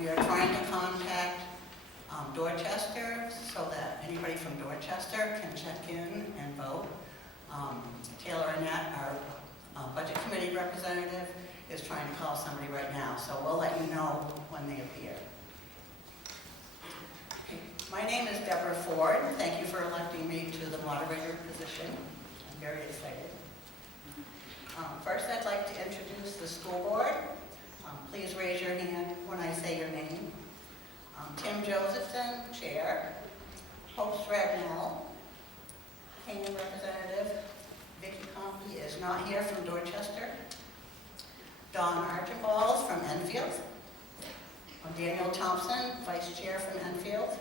We are trying to contact Dorchester so that anybody from Dorchester can check in and vote. Taylor Annette, our budget committee representative, is trying to call somebody right now, so we'll let you know when they appear. My name is Deborah Ford. Thank you for electing me to the moderator position. I'm very excited. First, I'd like to introduce the school board. Please raise your hand when I say your name. Tim Josephson, Chair. Hope Ragnell, Canaan Representative. Vicki Conkey is not here from Dorchester. Don Archibald from Enfield. Daniel Thompson, Vice Chair from Enfield.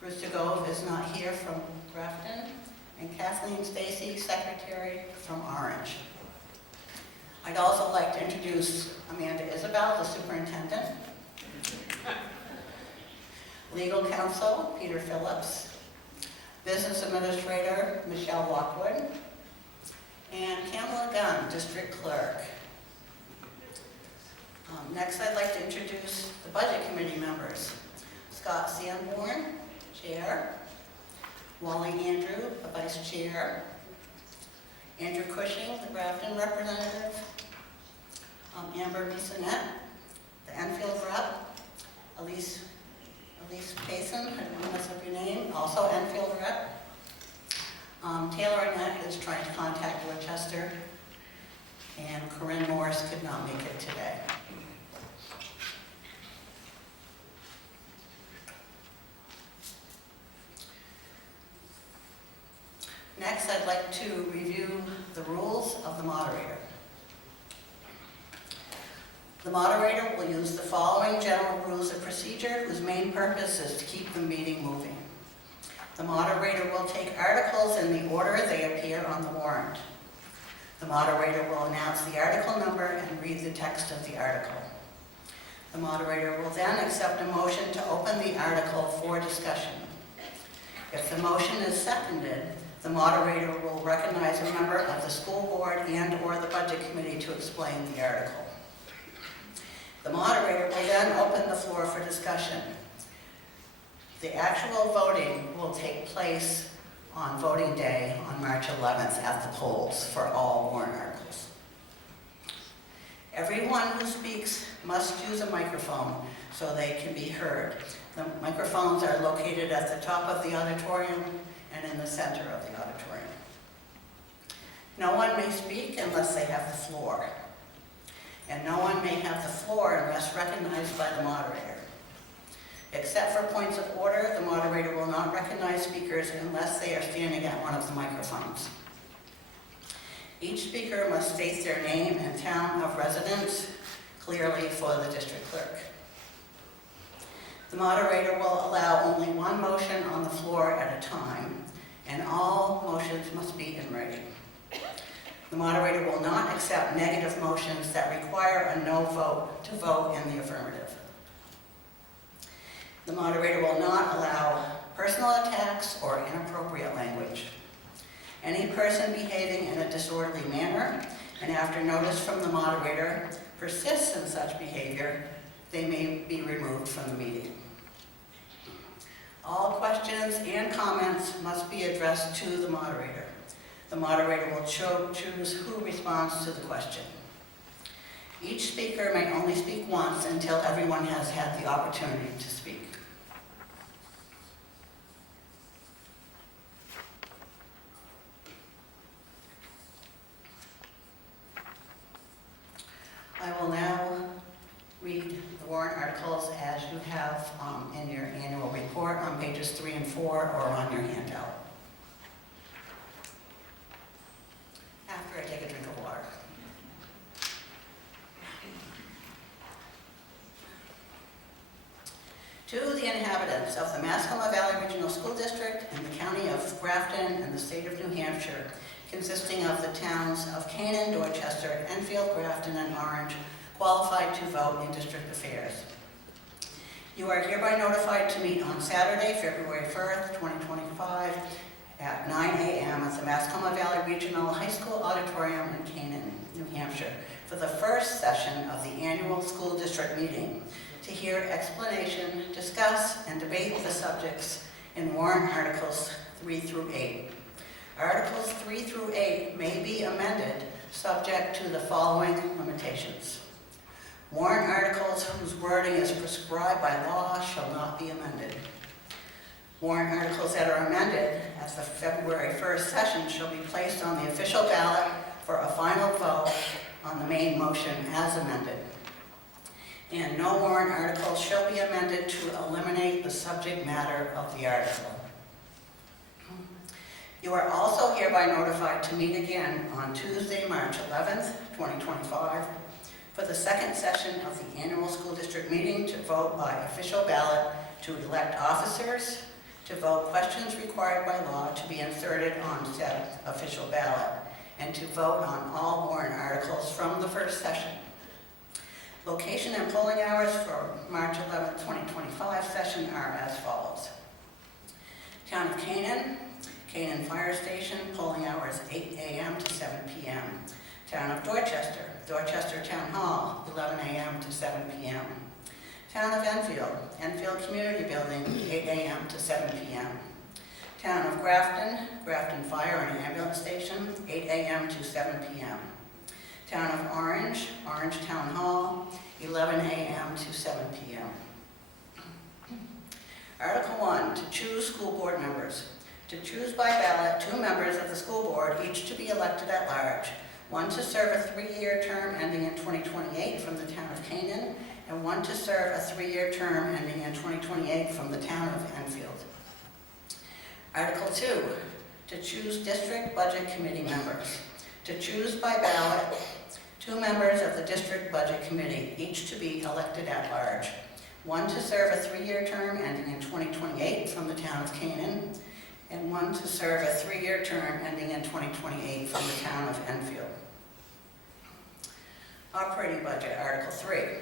Bruce DeGove is not here from Grafton. And Kathleen Stacy, Secretary from Orange. I'd also like to introduce Amanda Isabel, the Superintendent. Legal Counsel, Peter Phillips. Business Administrator, Michelle Lockwood. And Kamala Gunn, District Clerk. Next, I'd like to introduce the Budget Committee members. Scott Sanborn, Chair. Wally Andrew, the Vice Chair. Andrew Cushing, the Grafton Representative. Amber Bissonette, the Enfield Rep. Elise Payson, I didn't mess up your name, also Enfield Rep. Taylor Annette is trying to contact Dorchester. And Corinne Morris could not make it today. Next, I'd like to review the rules of the moderator. The moderator will use the following general rules of procedure, whose main purpose is to keep the meeting moving. The moderator will take articles in the order they appear on the warrant. The moderator will announce the article number and read the text of the article. The moderator will then accept a motion to open the article for discussion. If the motion is seconded, the moderator will recognize a member of the school board and/or the budget committee to explain the article. The moderator will then open the floor for discussion. The actual voting will take place on voting day on March 11th at the polls for all warrant articles. Everyone who speaks must use a microphone so they can be heard. The microphones are located at the top of the auditorium and in the center of the auditorium. No one may speak unless they have the floor. And no one may have the floor unless recognized by the moderator. Except for points of order, the moderator will not recognize speakers unless they are standing at one of the microphones. Each speaker must state their name and town of residence clearly for the district clerk. The moderator will allow only one motion on the floor at a time, and all motions must be in writing. The moderator will not accept negative motions that require a no vote to vote in the affirmative. The moderator will not allow personal attacks or inappropriate language. Any person behaving in a disorderly manner, and after notice from the moderator, persists in such behavior, they may be removed from the meeting. All questions and comments must be addressed to the moderator. The moderator will choose who responds to the question. Each speaker may only speak once until everyone has had the opportunity to speak. I will now read the warrant articles as you have in your annual report on pages 3 and 4 or on your handout. After I take a drink of water. To the inhabitants of the Mascoma Valley Regional School District and the County of Grafton and the State of New Hampshire, consisting of the towns of Canaan, Dorchester, Enfield, Grafton, and Orange, qualified to vote in district affairs. You are hereby notified to meet on Saturday, February 1st, 2025, at 9 a.m. at the Mascoma Valley Regional High School Auditorium in Canaan, New Hampshire, for the first session of the annual school district meeting to hear explanation, discuss, and debate the subjects in warrant articles 3 through 8. Articles 3 through 8 may be amended subject to the following limitations. Warrant articles whose wording is prescribed by law shall not be amended. Warrant articles that are amended at the February 1st session shall be placed on the official ballot for a final vote on the main motion as amended. And no warrant article shall be amended to eliminate the subject matter of the article. You are also hereby notified to meet again on Tuesday, March 11th, 2025, for the second session of the annual school district meeting to vote by official ballot to elect officers, to vote questions required by law to be inserted on said official ballot, and to vote on all warrant articles from the first session. Location and polling hours for March 11th, 2025 session are as follows. Town of Canaan, Canaan Fire Station, polling hours 8 a.m. to 7 p.m. Town of Dorchester, Dorchester Town Hall, 11 a.m. to 7 p.m. Town of Enfield, Enfield Community Building, 8 a.m. to 7 p.m. Town of Grafton, Grafton Fire and Ambulance Station, 8 a.m. to 7 p.m. Town of Orange, Orange Town Hall, 11 a.m. to 7 p.m. Article 1, to choose school board members. To choose by ballot 2 members of the school board, each to be elected at large. 1 to serve a 3-year term ending in 2028 from the town of Canaan, and 1 to serve a 3-year term ending in 2028 from the town of Enfield. Article 2, to choose district budget committee members. To choose by ballot 2 members of the district budget committee, each to be elected at large. 1 to serve a 3-year term ending in 2028 from the town of Canaan, and 1 to serve a 3-year term ending in 2028 from the town of Enfield. Operating budget, Article 3.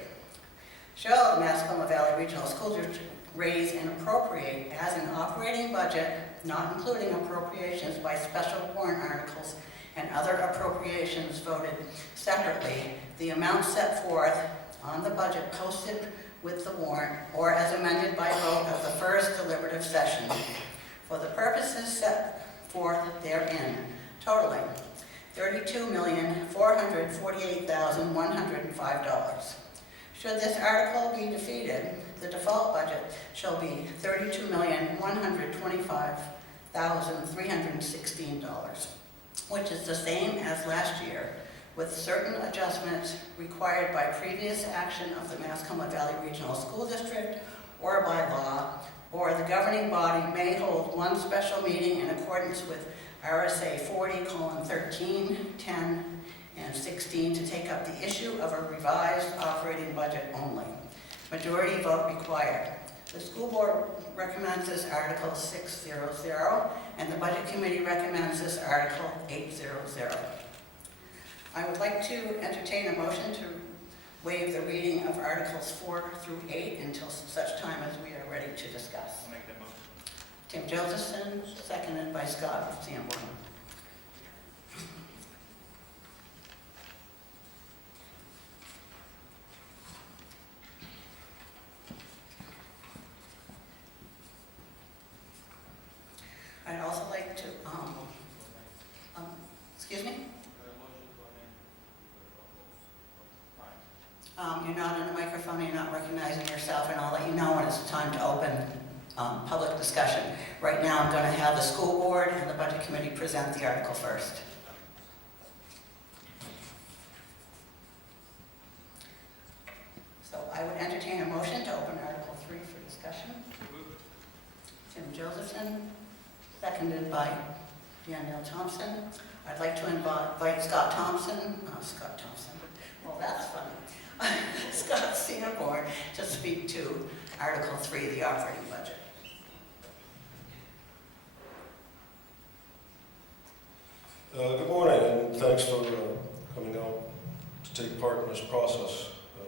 Shall the Mascoma Valley Regional School District raise and appropriate as an operating budget, not including appropriations by special warrant articles and other appropriations voted separately, the amount set forth on the budget posted with the warrant or as amended by vote of the first deliberative session for the purposes set forth therein, totaling $32,448,105. Should this article be defeated, the default budget shall be $32,125,316, which is the same as last year, with certain adjustments required by previous action of the Mascoma Valley Regional School District or by law, or the governing body may hold 1 special meeting in accordance with RSA 40:13, 10, and 16 to take up the issue of a revised operating budget only. Majority vote required. The school board recommends this Article 600, and the Budget Committee recommends this Article 800. I would like to entertain a motion to waive the reading of Articles 4 through 8 until such time as we are ready to discuss. I'll make that motion. Tim Josephson, seconded by Scott Sanborn. I'd also like to, excuse me? You're not in the microphone, you're not recognizing yourself, and I'll let you know when it's time to open public discussion. Right now, I'm going to have the school board and the budget committee present the article first. So I would entertain a motion to open Article 3 for discussion. Tim Josephson, seconded by Danielle Thompson. I'd like to invite Scott Thompson. Well, that's funny. Scott Sanborn to speak to Article 3, the operating budget. Good morning, and thanks for coming out to take part in this process. We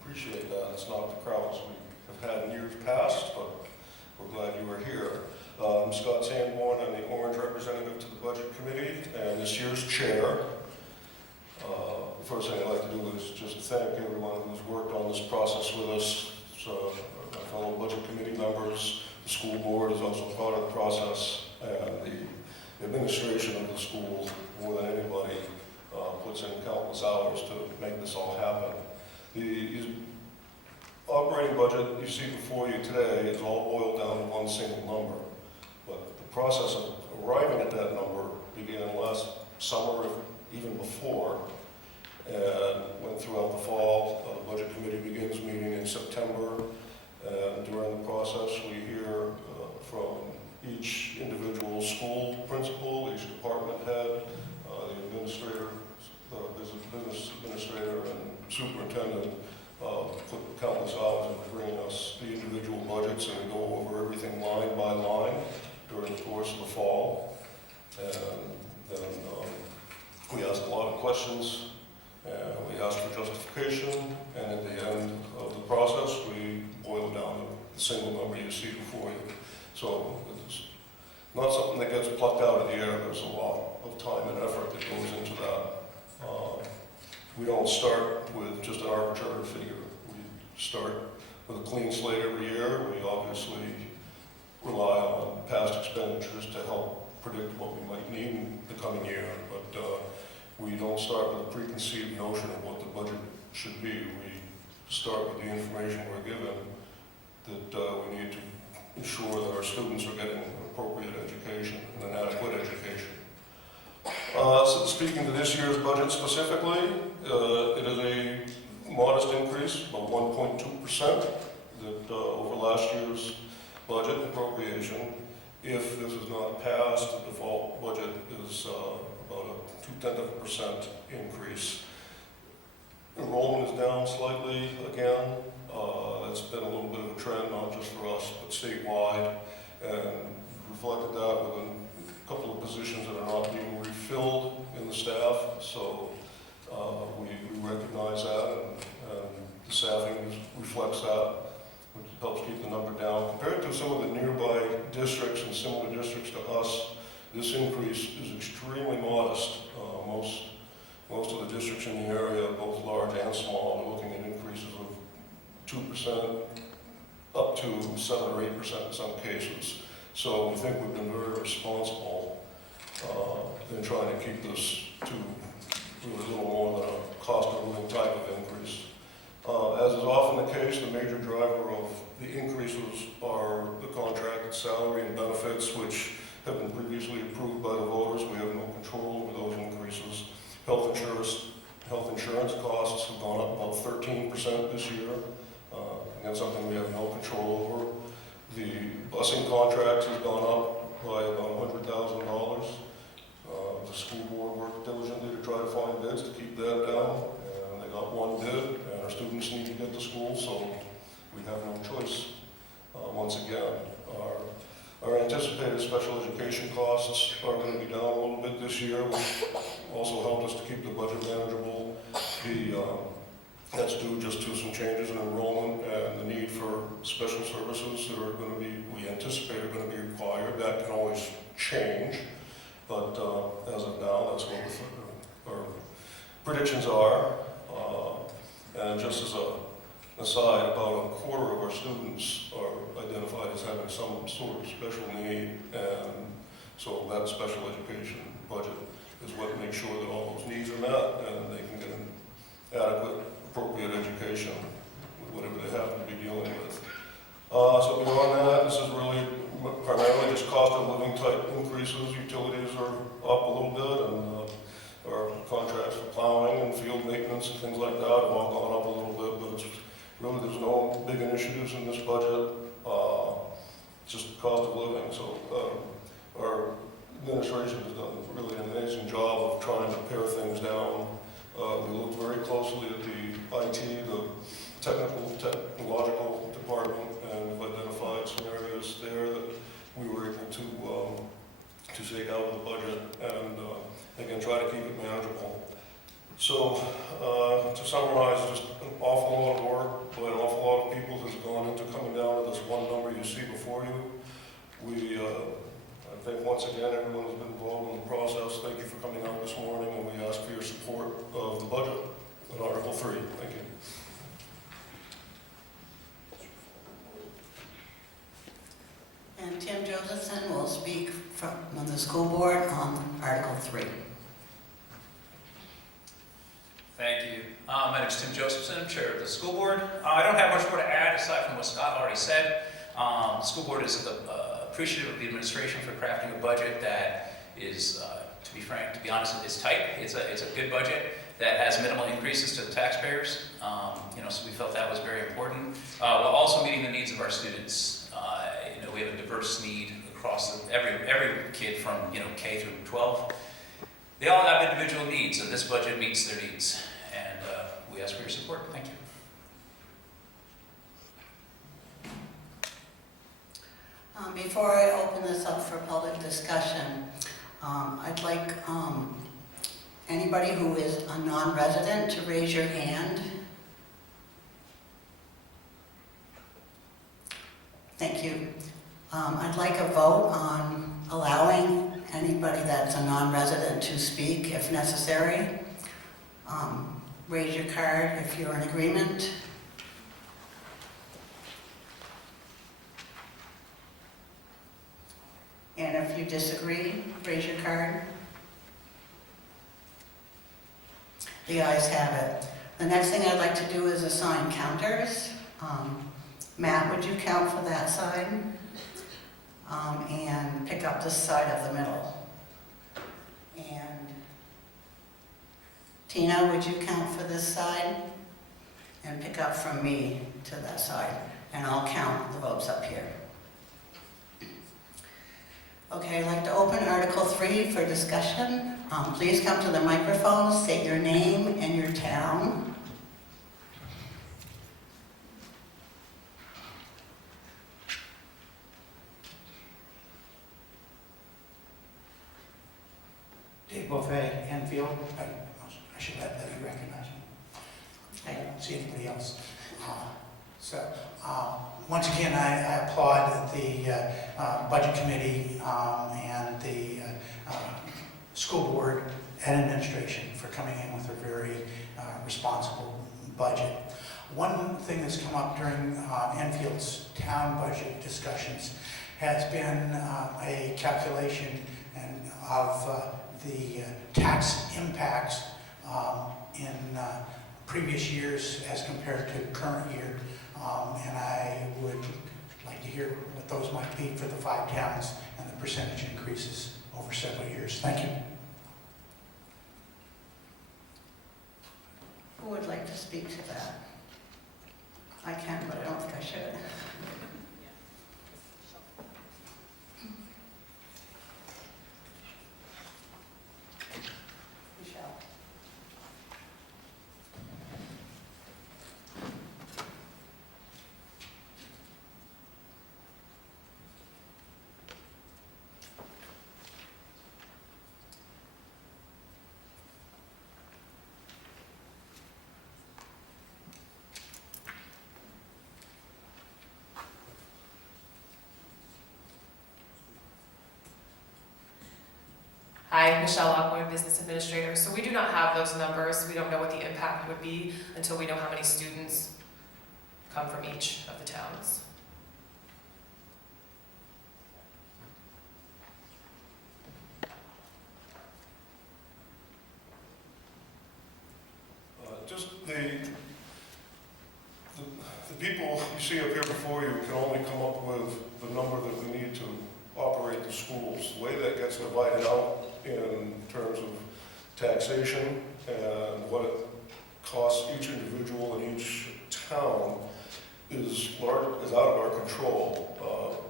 appreciate that. It's not the crowds we have had in years past, but we're glad you were here. I'm Scott Sanborn. I'm the Orange representative to the Budget Committee and this year's chair. The first thing I'd like to do is just thank everyone who's worked on this process with us. So, my fellow Budget Committee members, the school board is also part of the process, and the administration of the school, more than anybody, puts in countless hours to make this all happen. The operating budget you see before you today is all boiled down to one single number. But the process of arriving at that number began last summer, even before, and went throughout the fall. The Budget Committee begins meeting in September, and during the process we hear from each individual school principal, each department head, the administrator, the business administrator, and superintendent put countless hours into bringing us the individual budgets, and we go over everything line by line during the course of the fall. And then we ask a lot of questions, and we ask for justification, and at the end of the process, we boil down to the single number you see before you. So it's not something that gets plucked out of the air. There's a lot of time and effort that goes into that. We don't start with just an arbitrary figure. We start with a clean slate every year. We obviously rely on past expenditures to help predict what we might need in the coming year, but we don't start with a preconceived notion of what the budget should be. We start with the information we're given that we need to ensure that our students are getting an appropriate education and an adequate education. So speaking to this year's budget specifically, it is a modest increase, about 1.2%, that over last year's budget appropriation. If this is not passed, the default budget is about a 0.2% increase. Enrollment is down slightly again. That's been a little bit of a trend, not just for us, but statewide, and reflected that with a couple of positions that are not being refilled in the staff. So we recognize that, and the staffing reflects that, which helps keep the number down. Compared to some of the nearby districts and similar districts to us, this increase is extremely modest. Most of the districts in the area, both large and small, are looking at increases of 2% up to 7 or 8% in some cases. So we think we've been very responsible in trying to keep this to really a little more than a cost of living type of increase. As is often the case, the major driver of the increases are the contracted salary and benefits, which have been previously approved by the voters. We have no control over those increases. Health insurance costs have gone up about 13% this year. Again, something we have no control over. The busing contracts have gone up by about $100,000. The school board worked diligently to try to find bids to keep that down, and they got one bid, and our students need to get to school, so we have no choice. Once again, our anticipated special education costs are going to be down a little bit this year, which also helped us to keep the budget manageable. That's due just to some changes in enrollment and the need for special services that are going to be, we anticipate are going to be required. That can always change, but as of now, that's what our predictions are. And just as an aside, about a quarter of our students are identified as having some sort of special need, and so that special education budget is what makes sure that all those needs are met and they can get an adequate, appropriate education with whatever they happen to be dealing with. So beyond that, this is really primarily just cost of living type increases. Utilities are up a little bit, and our contracts for plowing and field maintenance and things like that have all gone up a little bit, but it's really, there's no big initiatives in this budget, just cost of living. So our administration has done really an amazing job of trying to pare things down. We looked very closely at the IT, the technological department, and we've identified some areas there that we were able to take out of the budget and again try to keep it manageable. So to summarize, just an awful lot of work by an awful lot of people has gone into coming down to this one number you see before you. We thank once again everyone who's been involved in the process. Thank you for coming out this morning, and we ask for your support of the budget on Article 3. Thank you. And Tim Josephson will speak from the school board on Article 3. Thank you. My name is Tim Josephson, Chair of the School Board. I don't have much more to add aside from what Scott already said. The School Board is appreciative of the administration for crafting a budget that is, to be frank, to be honest, it's tight. It's a good budget that has minimal increases to the taxpayers. So we felt that was very important, while also meeting the needs of our students. We have a diverse need across every kid from K through 12. They all have individual needs, and this budget meets their needs. And we ask for your support. Thank you. Before I open this up for public discussion, I'd like anybody who is a non-resident to raise your hand. Thank you. I'd like a vote on allowing anybody that's a non-resident to speak if necessary. Raise your card if you're in agreement. And if you disagree, raise your card. The ayes have it. The next thing I'd like to do is assign counters. Matt, would you count for that side? And pick up this side of the middle. And Tina, would you count for this side? And pick up from me to that side. And I'll count the votes up here. Okay, I'd like to open Article 3 for discussion. Please come to the microphone, state your name and your town. Dave Buffet, Enfield. I should let you recognize me. I don't see anybody else. Once again, I applaud the Budget Committee and the School Board and Administration for coming in with a very responsible budget. One thing that's come up during Enfield's town budget discussions has been a calculation of the tax impacts in previous years as compared to current year. And I would like to hear what those might be for the 5 towns and the percentage increases over several years. Thank you. Who would like to speak to that? I can, but I don't think I should. Michelle. Hi, Michelle Lockwood, Business Administrator. So we do not have those numbers. We don't know what the impact would be until we know how many students come from each of the towns. Just the people you see up here before you can only come up with the number that we need to operate the schools. The way that gets divided out in terms of taxation and what it costs each individual in each town is out of our control.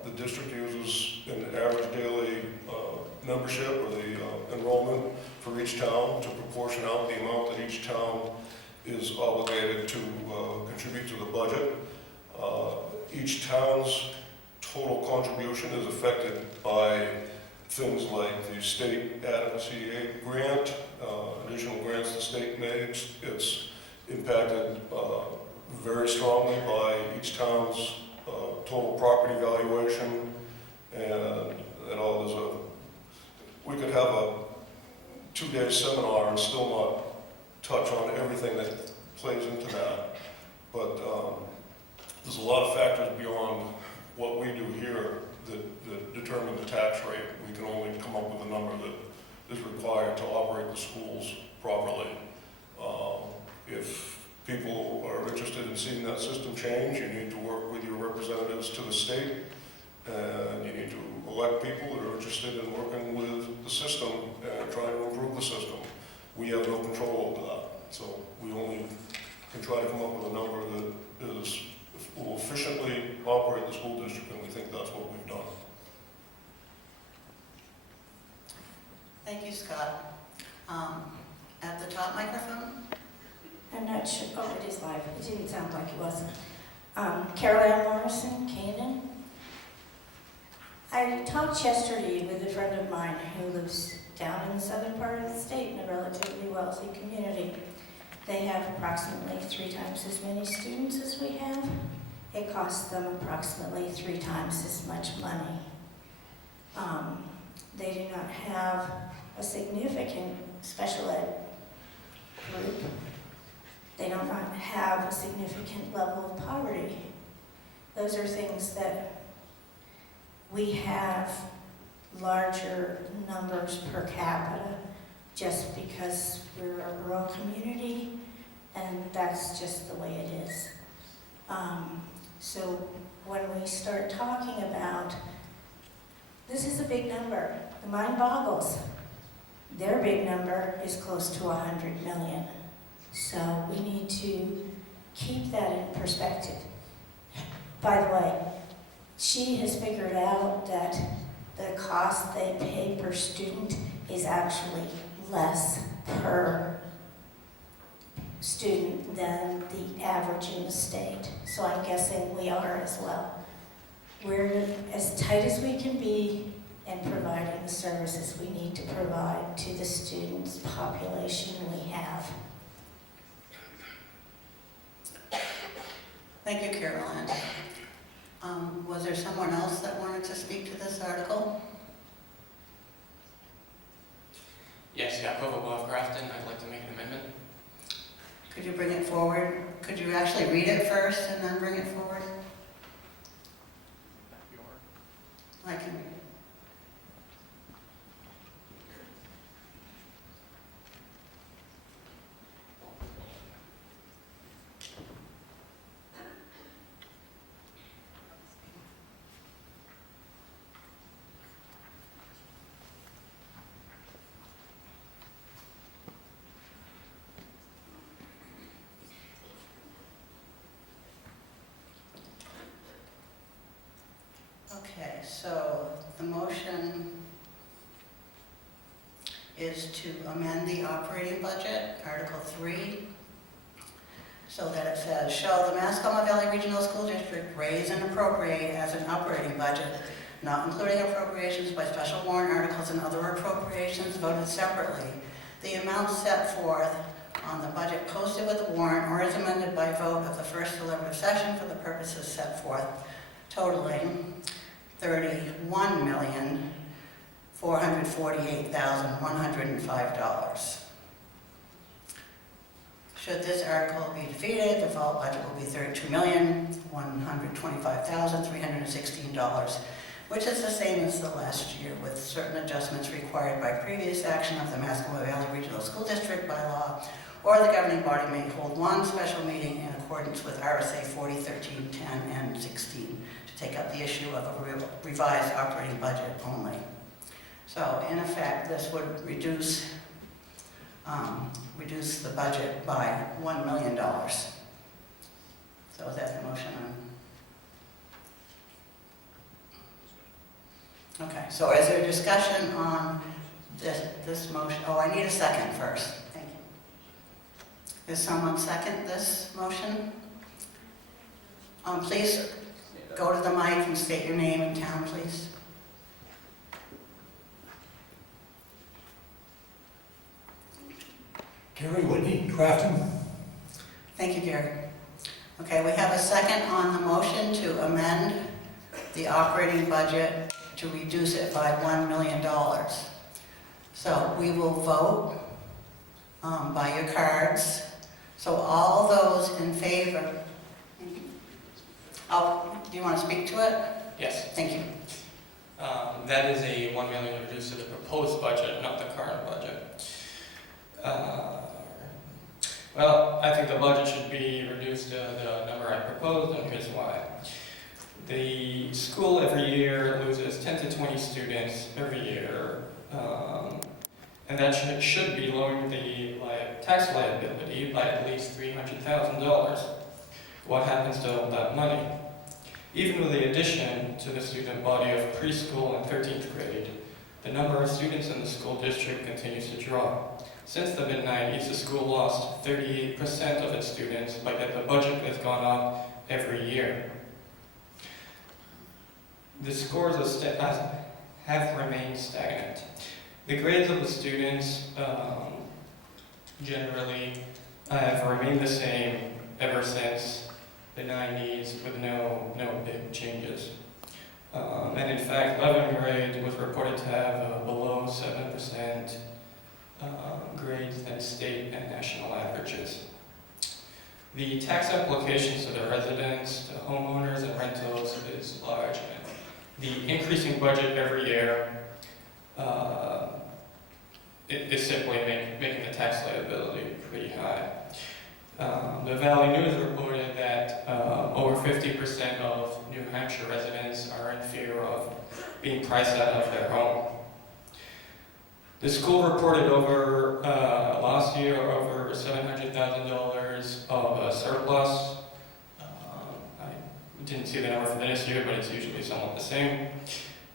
The district uses an average daily membership or the enrollment for each town to proportion out the amount that each town is obligated to contribute to the budget. Each town's total contribution is affected by things like the state adequacy aid grant, additional grants the state makes. It's impacted very strongly by each town's total property valuation, and there's we could have a 2-day seminar and still not touch on everything that plays into that. But there's a lot of factors beyond what we do here that determine the tax rate. We can only come up with a number that is required to operate the schools properly. If people are interested in seeing that system change, you need to work with your representatives to the state, and you need to elect people that are interested in working with the system and trying to improve the system. We have no control over that, so we only can try to come up with a number that will efficiently operate the school district, and we think that's what we've done. Thank you, Scott. At the top microphone? I'm not sure, oh, it is live, it didn't sound like it wasn't. Carol Ann Morrison, Canaan. I talked yesterday with a friend of mine who lives down in the southern part of the state in a relatively wealthy community. They have approximately 3 times as many students as we have. It costs them approximately 3 times as much money. They do not have a significant special ed group. They do not have a significant level of poverty. Those are things that we have larger numbers per capita just because we're a rural community, and that's just the way it is. So when we start talking about, this is a big number, the mind boggles. Their big number is close to 100 million. So we need to keep that in perspective. By the way, she has figured out that the cost they pay per student is actually less per student than the average in the state. So I'm guessing we are as well. We're as tight as we can be in providing the services we need to provide to the students population we have. Thank you, Carolyn. Was there someone else that wanted to speak to this article? Yes, Yakova Grafton, I'd like to make an amendment. Could you bring it forward? Could you actually read it first and then bring it forward? I can read it. Okay, so the motion is to amend the operating budget, Article 3, so that it says, shall the Mascoma Valley Regional School District raise and appropriate as an operating budget, not including appropriations by special warrant articles and other appropriations voted separately, the amount set forth on the budget posted with the warrant or is amended by vote of the first deliberative session for the purposes set forth, totaling $31,448,105. Should this article be defeated, the default budget will be $32,125,316, which is the same as the last year, with certain adjustments required by previous action of the Mascoma Valley Regional School District by law, or the governing body may hold one special meeting in accordance with RSA 40, 13, 10, and 16 to take up the issue of a revised operating budget only. So in effect, this would reduce the budget by $1 million. So is that the motion? Okay, so is there discussion on this motion? Oh, I need a second first. Thank you. Does someone second this motion? Please go to the mic and state your name and town, please. Gary Whitney, Grafton. Thank you, Gary. Okay, we have a second on the motion to amend the operating budget to reduce it by $1 million. So we will vote by your cards. So all those in favor, do you want to speak to it? Yes. Thank you. That is a 1 million reduced to the proposed budget, not the current budget. Well, I think the budget should be reduced to the number I proposed, and here's why. The school every year loses 10 to 20 students every year, and that should be lowering the tax liability by at least $300,000. What happens to all that money? Even with the addition to the student body of preschool and 13th grade, the number of students in the school district continues to drop. Since the mid-90s, the school lost 38% of its students, but yet the budget has gone up every year. The scores have remained stagnant. The grades of the students generally have remained the same ever since the 90s with no big changes. And in fact, 11th grade was reported to have below 7% grades than state and national averages. The tax applications to the residents, to homeowners and rentals is large. And the increasing budget every year is simply making the tax liability pretty high. The Valley News reported that over 50% of New Hampshire residents are in fear of being priced out of their home. The school reported last year over $700,000 of surplus. I didn't see the number for this year, but it's usually somewhat the same.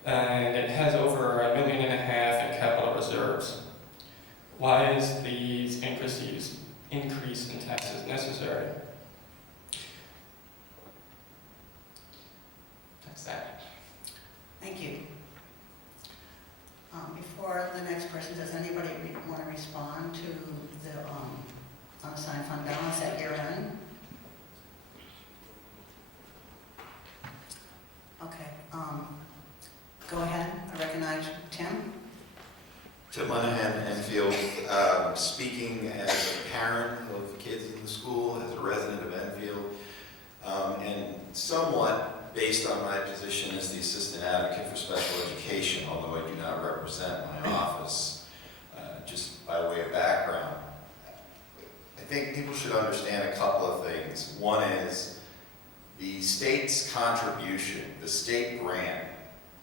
And it has over $1.5 million in capital reserves. Why is these increase in taxes necessary? That's that. Thank you. Before the next person, does anybody want to respond to the unassigned fund balance at year end? Okay, go ahead. I recognize Tim. Tim Lenahan, Enfield, speaking as a parent of kids in the school, as a resident of Enfield, and somewhat based on my position as the Assistant Advocate for Special Education, although I do not represent my office, just by way of background. I think people should understand a couple of things. One is the state's contribution, the state grant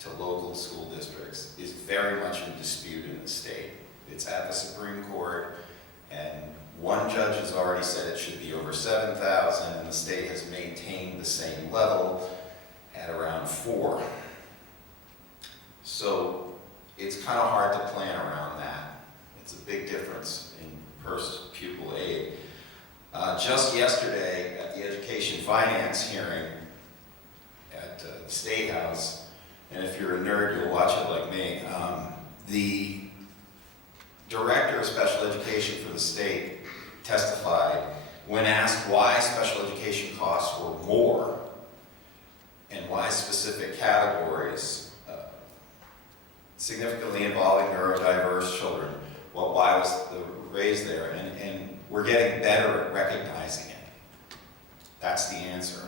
to local school districts is very much in dispute in the state. It's at the Supreme Court, and one judge has already said it should be over 7,000, and the state has maintained the same level at around 4. So it's kind of hard to plan around that. It's a big difference in pupil aid. Just yesterday at the Education Finance hearing at the State House, and if you're a nerd, you'll watch it like me, the Director of Special Education for the state testified when asked why special education costs were more and why specific categories significantly involving neurodiverse children, well, why was the raise there? And we're getting better at recognizing it. That's the answer.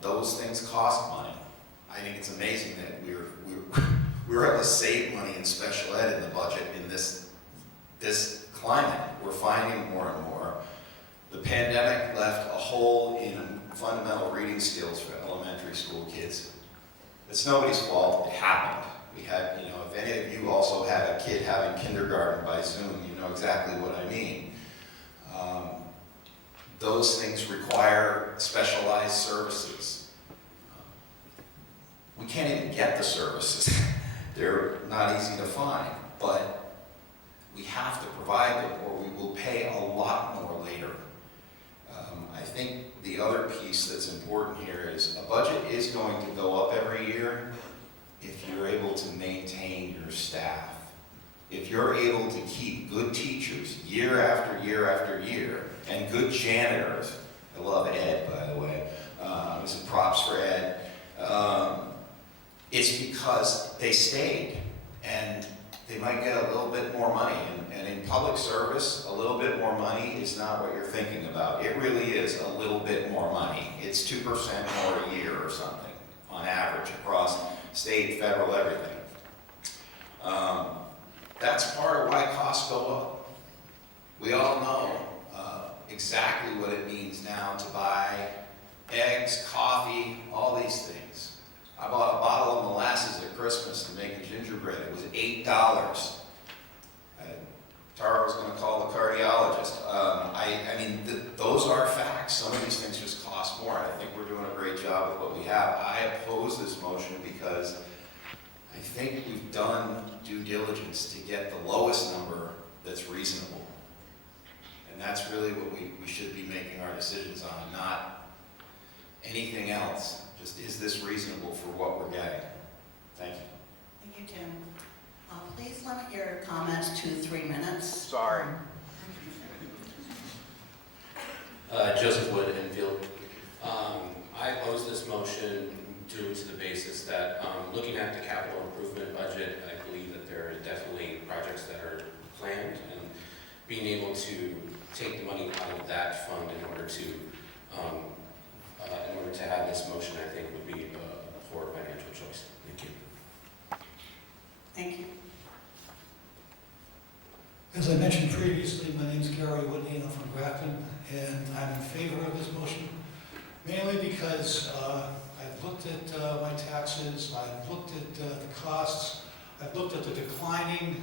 Those things cost money. I think it's amazing that we're able to save money in special ed in the budget in this climate. We're finding more and more. The pandemic left a hole in fundamental reading skills for elementary school kids. It's nobody's fault. It happened. We had, if any of you also had a kid having kindergarten by Zoom, you know exactly what I mean. Those things require specialized services. We can't even get the services. They're not easy to find, but we have to provide them or we will pay a lot more later. I think the other piece that's important here is a budget is going to go up every year if you're able to maintain your staff. If you're able to keep good teachers year after year after year, and good janitors, I love Ed, by the way, some props for Ed, it's because they stayed and they they might get a little bit more money. And in public service, a little bit more money is not what you're thinking about. It really is a little bit more money. It's 2% more a year or something on average across state, federal, everything. That's part of why costs go up. We all know exactly what it means now to buy eggs, coffee, all these things. I bought a bottle of molasses at Christmas to make a gingerbread. It was $8. Tara was going to call the cardiologist. Those are facts. Some of these things just cost more. I think we're doing a great job with what we have. I oppose this motion because I think we've done due diligence to get the lowest number that's reasonable. And that's really what we should be making our decisions on, not anything else. Just, is this reasonable for what we're getting? Thank you. Thank you, Tim. Please limit your comments to 3 minutes. Sorry. Joseph Wood, Enfield. I oppose this motion due to the basis that looking at the capital improvement budget, I believe that there are definitely projects that are planned, and being able to take the money out of that fund in order to have this motion, I think would be a poor financial choice. Thank you. Thank you. As I mentioned previously, my name's Gary Whitney and I'm from Grafton, and I'm in favor of this motion, mainly because I've looked at my taxes, I've looked at the costs, I've looked at the declining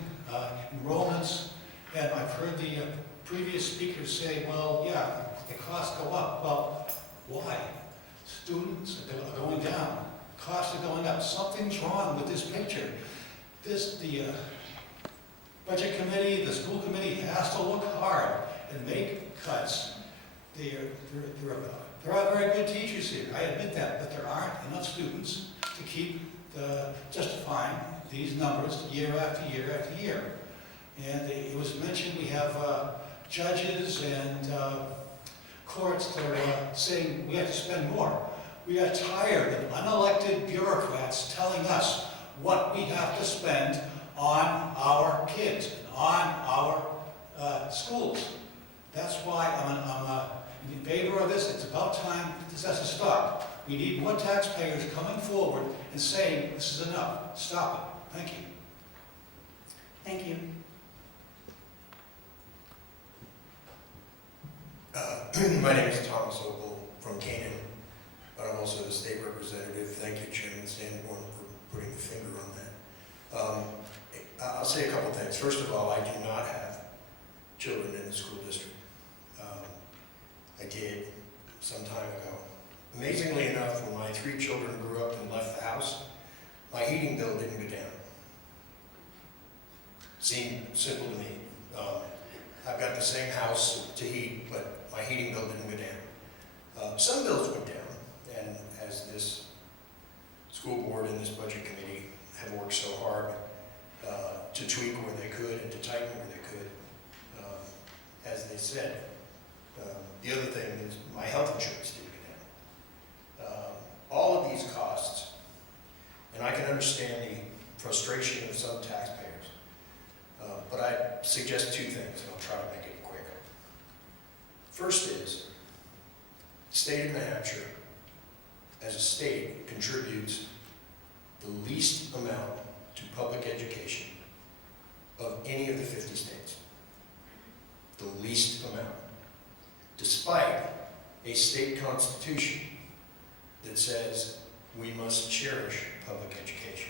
enrollments, and I've heard the previous speakers say, well, yeah, the costs go up. Well, why? Students are going down, costs are going up. Something's wrong with this picture. The budget committee, the school committee has to look hard and make cuts. There are very good teachers here, I admit that, but there aren't enough students to keep justifying these numbers year after year after year. And it was mentioned we have judges and courts that are saying we have to spend more. We are tired of unelected bureaucrats telling us what we have to spend on our kids, on our schools. That's why I'm in favor of this. It's about time this has to stop. We need more taxpayers coming forward and saying this is enough. Stop it. Thank you. Thank you. My name is Thomas Opel from Canaan, but I'm also the state representative. Thank you, Chairman Sanborn, for putting the finger on that. I'll say a couple things. First of all, I do not have children in the school district. I did some time ago. Amazingly enough, when my 3 children grew up and left the house, my heating bill didn't go down. Seemed simple to me. I've got the same house to heat, but my heating bill didn't go down. Some bills went down, and as this school board and this budget committee have worked so hard to tweak where they could and to tighten where they could, as they said. The other thing is my health insurance didn't go down. All of these costs, and I can understand the frustration of some taxpayers, but I suggest 2 things, and I'll try to make it quick. First is, the state of New Hampshire, as a state, contributes the least amount to public education of any of the 50 states. The least amount. Despite a state constitution that says we must cherish public education.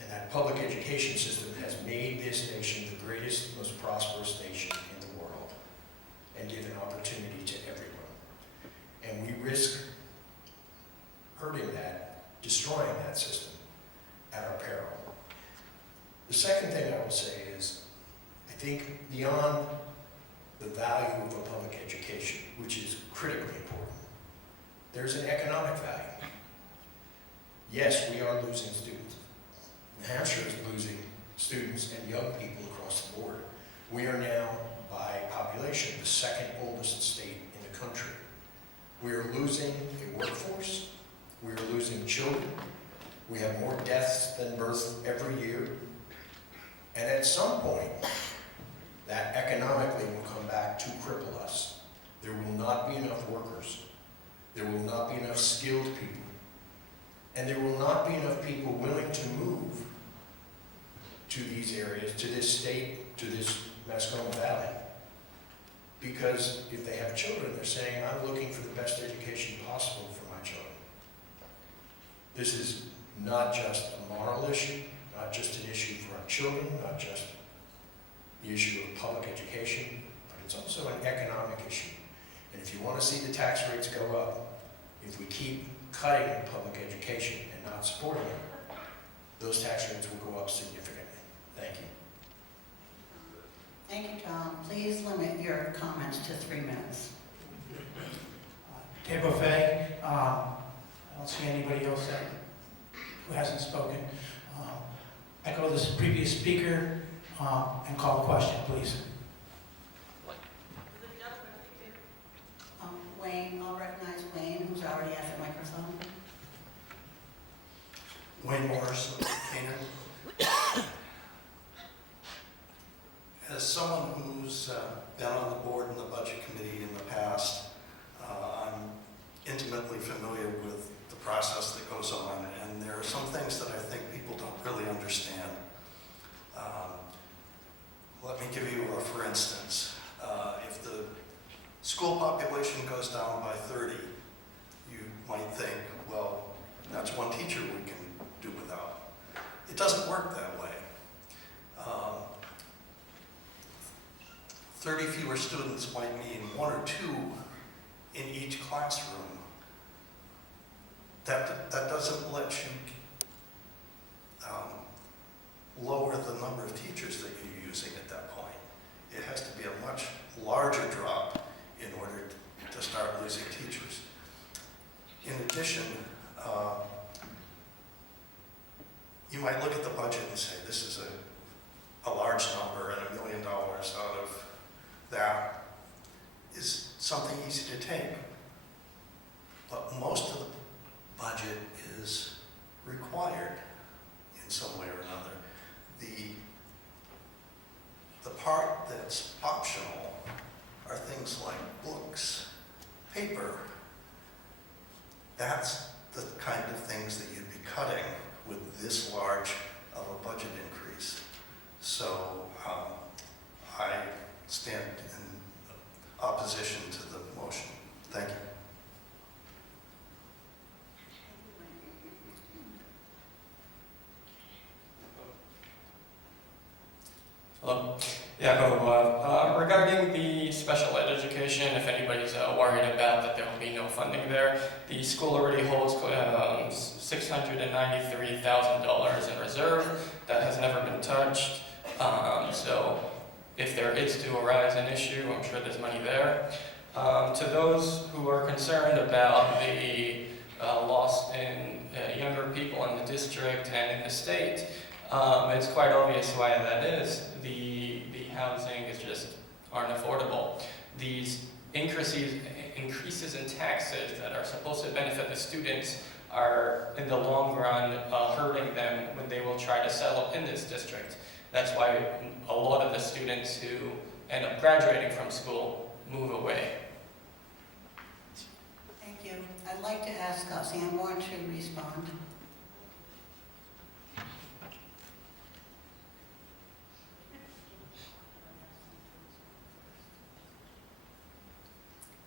And that public education system has made this nation the greatest, most prosperous nation in the world and given opportunity to everyone. And we risk hurting that, destroying that system at our peril. The second thing I will say is, I think beyond the value of a public education, which is critically important, there's an economic value. Yes, we are losing students. New Hampshire is losing students and young people across the board. We are now, by population, the 2nd oldest state in the country. We are losing a workforce. We are losing children. We have more deaths than births every year. And at some point, that economically will come back to cripple us. There will not be enough workers. There will not be enough skilled people. And there will not be enough people willing to move to these areas, to this state, to this Mascoma Valley. Because if they have children, they're saying, I'm looking for the best education possible for my children. This is not just a moral issue, not just an issue for our children, not just the issue of public education, but it's also an economic issue. And if you want to see the tax rates go up, if we keep cutting public education and not supporting it, those tax rates will go up significantly. Thank you. Thank you, Tom. Please limit your comments to 3 minutes. Ted Buffet, I don't see anybody else who hasn't spoken. Echo this previous speaker and call the question, please. Wayne, I'll recognize Wayne, who's already at the microphone. Wayne Morris, Canaan. As someone who's been on the board and the budget committee in the past, I'm intimately familiar with the process that goes on, and there are some things that I think people don't really understand. Let me give you a for instance. If the school population goes down by 30, you might think, well, that's one teacher we can do without. It doesn't work that way. 30 fewer students might mean 1 or 2 in each classroom. That doesn't let you lower the number of teachers that you're using at that point. It has to be a much larger drop in order to start losing teachers. In addition, you might look at the budget and say, this is a large number, and $1 million out of that is something easy to take. But most of the budget is required in some way or another. The part that's optional are things like books, paper. That's the kind of things that you'd be cutting with this large of a budget increase. So I stand in opposition to the motion. Thank you. Hello. Yeah, regarding the special ed education, if anybody's worried about that there will be no funding there, the school already holds $693,000 in reserve that has never been touched. So if there is to arise an issue, I'm sure there's money there. To those who are concerned about the loss in younger people in the district and in the state, it's quite obvious why that is. The housing is just aren't affordable. These increases in taxes that are supposed to benefit the students are, in the long run, hurting them when they will try to settle in this district. That's why a lot of the students who end up graduating from school move away. Thank you. I'd like to ask Sanborn to respond.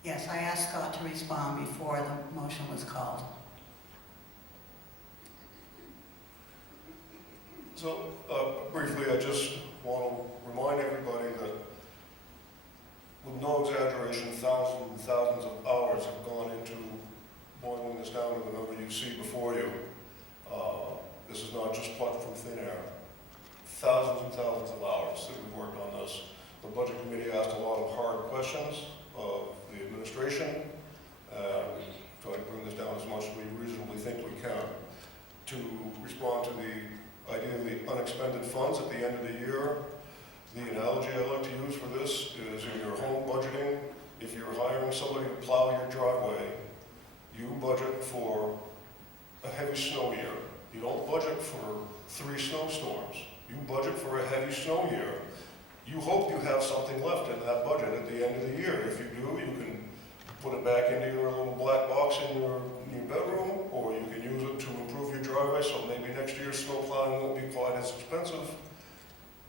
Yes, I asked Scott to respond before the motion was called. So briefly, I just want to remind everybody that with no exaggeration, thousands and thousands of hours have gone into boiling this down to the number you see before you. This is not just plucked from thin air. Thousands and thousands of hours that we've worked on this. The Budget Committee asked a lot of hard questions of the administration. We tried to bring this down as much as we reasonably think we can. To respond to the idea of the unexpended funds at the end of the year, the analogy I like to use for this is in your home budgeting, if you're hiring somebody to plow your driveway, you budget for a heavy snow year. You don't budget for 3 snowstorms. You budget for a heavy snow year. You hope you have something left in that budget at the end of the year. If you do, you can put it back into your little black box in your bedroom, or you can use it to improve your driveway, so maybe next year's snow plowing won't be quite as expensive.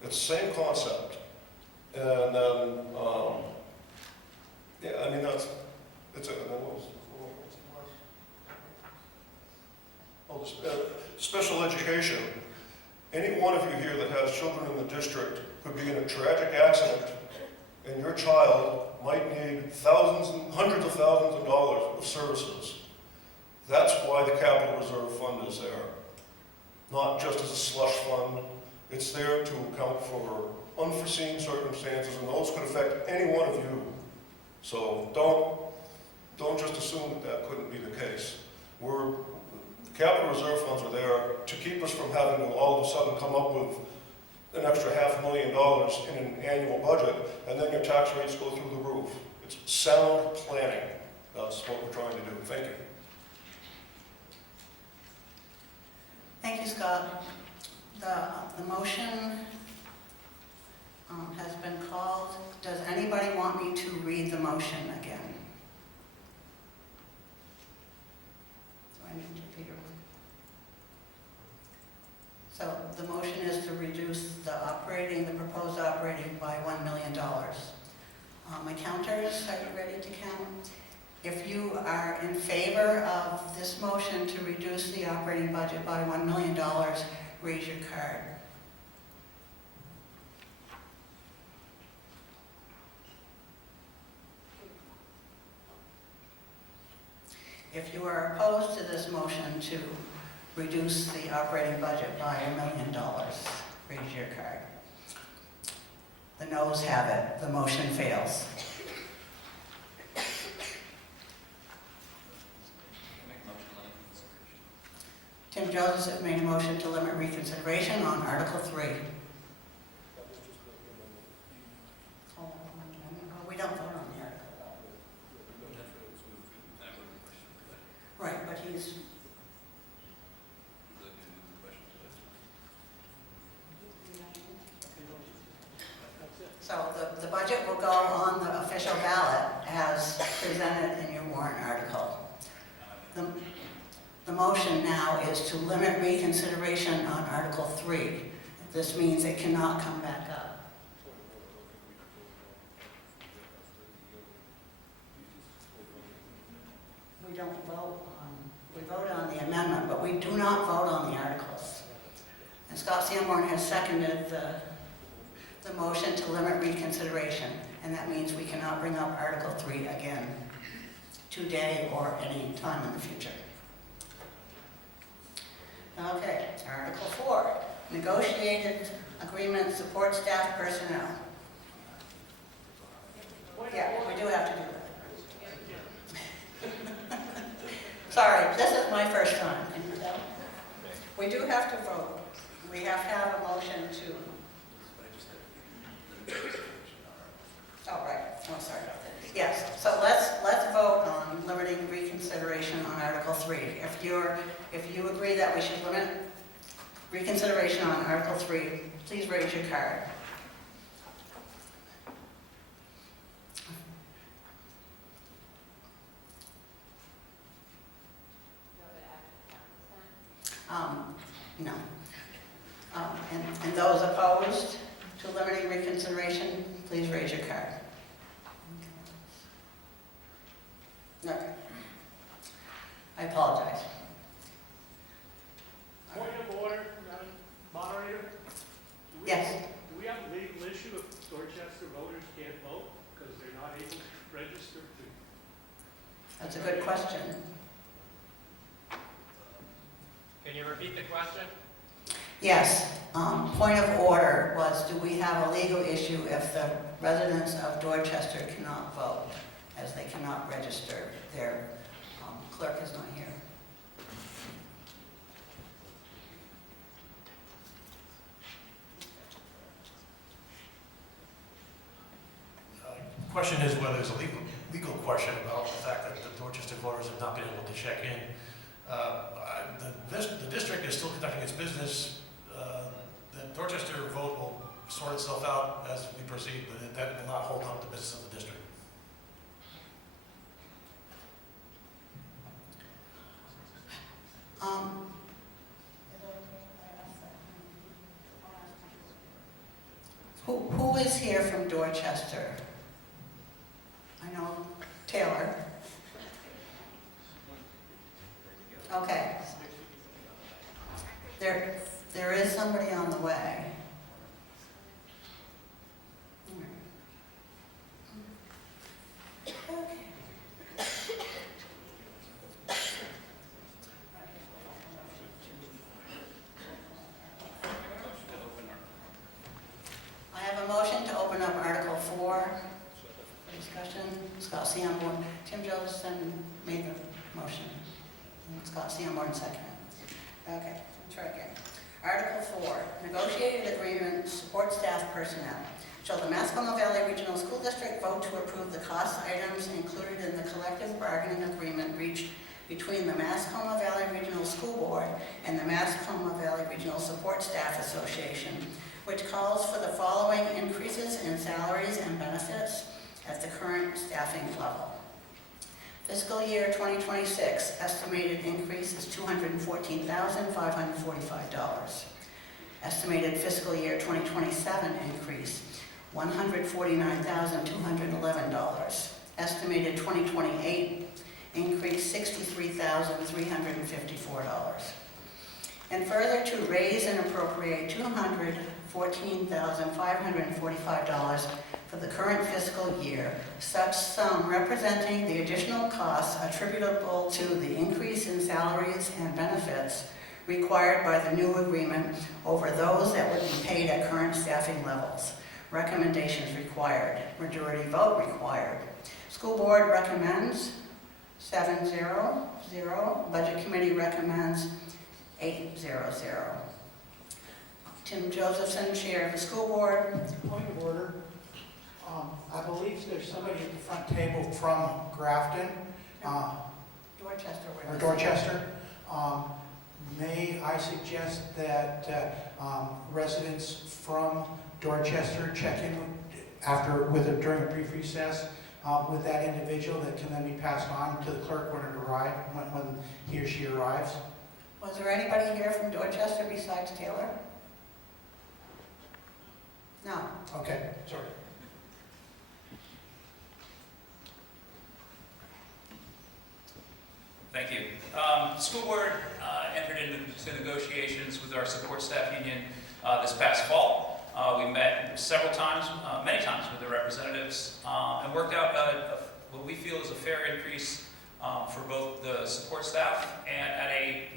It's the same concept. And then, yeah, I mean, it's a, and then what was the last? Oh, special education. Any one of you here that has children in the district could be in a tragic accident, and your child might need thousands and hundreds of thousands of dollars of services. That's why the capital reserve fund is there. Not just as a slush fund. It's there to account for unforeseen circumstances, and those could affect any one of you. So don't just assume that that couldn't be the case. Capital reserve funds are there to keep us from having to all of a sudden come up with an extra $500,000 in an annual budget, and then your tax rates go through the roof. It's sound planning. That's what we're trying to do. Thank you. Thank you, Scott. The motion has been called. Does anybody want me to read the motion again? Do I need to, Peter? So the motion is to reduce the proposed operating by $1 million. My counters, are you ready to count? If you are in favor of this motion to reduce the operating budget by $1 million, raise your card. If you are opposed to this motion to reduce the operating budget by $1 million, raise your card. The noes have it. The motion fails. Tim Joseph made a motion to limit reconsideration on Article 3. We don't vote on the article. Right, but he's... So the budget will go on the official ballot as presented in your warrant article. The motion now is to limit reconsideration on Article 3. This means it cannot come back up. We don't vote on, we vote on the amendment, but we do not vote on the articles. And Scott Sanborn has seconded the motion to limit reconsideration, and that means we cannot bring up Article 3 again today or any time in the future. Okay, Article 4, negotiated agreement support staff personnel. Yeah, we do have to do that. Sorry, this is my first time, can you tell? We do have to vote. We have to have a motion to... Oh, right. Oh, sorry about that. Yes, so let's vote on limiting reconsideration on Article 3. If you agree that we should limit reconsideration on Article 3, please raise your card. No. And those opposed to limiting reconsideration, please raise your card. Okay. I apologize. Point of order, Madam Moderator? Yes. Do we have a legal issue if Dorchester voters can't vote because they're not able to register to? That's a good question. Can you repeat the question? Yes. Point of order was, do we have a legal issue if the residents of Dorchester cannot vote, as they cannot register? Their clerk is not here. The question is whether there's a legal question about the fact that the Dorchester voters have not been able to check in. The district is still conducting its business. the Dorchester vote will sort itself out as we proceed, but that will not hold up the business of the district. Who is here from Dorchester? I know Taylor. Okay. There is somebody on the way. I have a motion to open up Article 4 for discussion. Scott Seymour, Tim Josephson made the motion. And Scott Seymour seconded. Okay, let's try again. Article 4, negotiated agreement, support staff personnel. Shall the Mascoma Valley Regional School District vote to approve the cost items included in the collective bargaining agreement reached between the Mascoma Valley Regional School Board and the Mascoma Valley Regional Support Staff Association, which calls for the following increases in salaries and benefits at the current staffing level. Fiscal year 2026, estimated increase is $214,545. Estimated fiscal year 2027 increase, $149,211. Estimated 2028 increase, $63,354. And further to raise and appropriate $214,545 for the current fiscal year, such sum representing the additional costs attributable to the increase in salaries and benefits required by the new agreement over those that would be paid at current staffing levels. Recommendations required. Majority vote required. School board recommends 7-0. Budget committee recommends 8-0. Tim Josephson, chair of the school board. Point of order. I believe there's somebody at the front table from Grafton, Dorchester. or Dorchester. May I suggest that residents from Dorchester check in during a brief recess with that individual that can then be passed on to the clerk when he or she arrives? Was there anybody here from Dorchester besides Taylor? No. Okay, sorry. Thank you. School board entered into negotiations with our support staff union this past fall. We met many times with the representatives and worked out what we feel is a fair increase for both the support staff and at a